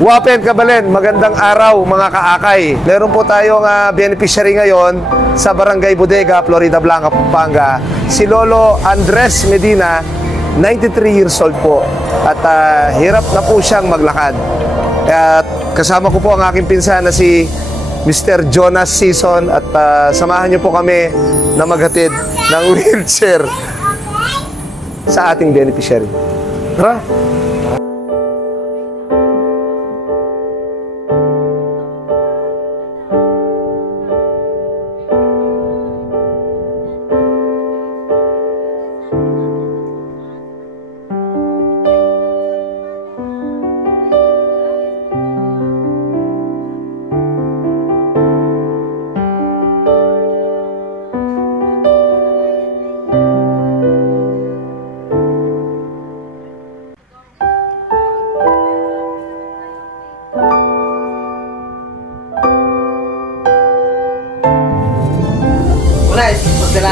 Wapen Kabalen, magandang araw mga kaakay. Meron po tayong beneficiary ngayon sa Barangay Bodega, Florida Blanca, Pampanga. Si Lolo Andres Medina, 93 years old po. At hirap na po siyang maglakad. At kasama ko po ang aking pinsan na si Mr. Jonas Season. At samahan niyo po kami na maghatid ng wheelchair sa ating beneficiary. Tara!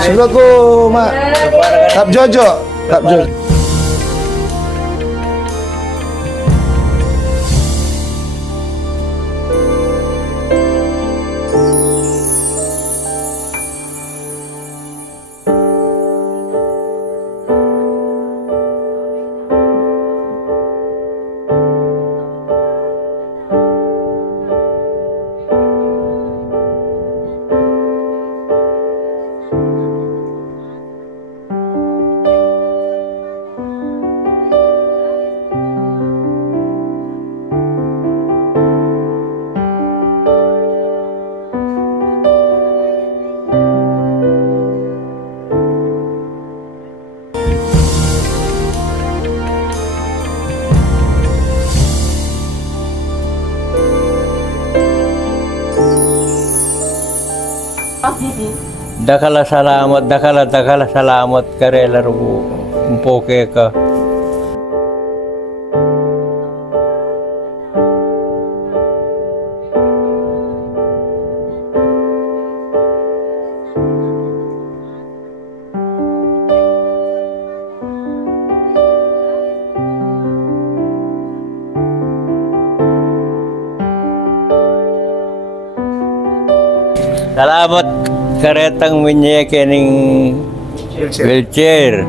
Sulod ko, ma. Kap Jojo. Kap Jojo. Dakala salamat karela rubu umpoke ka. Salamat karetang minyak kening wheelchair.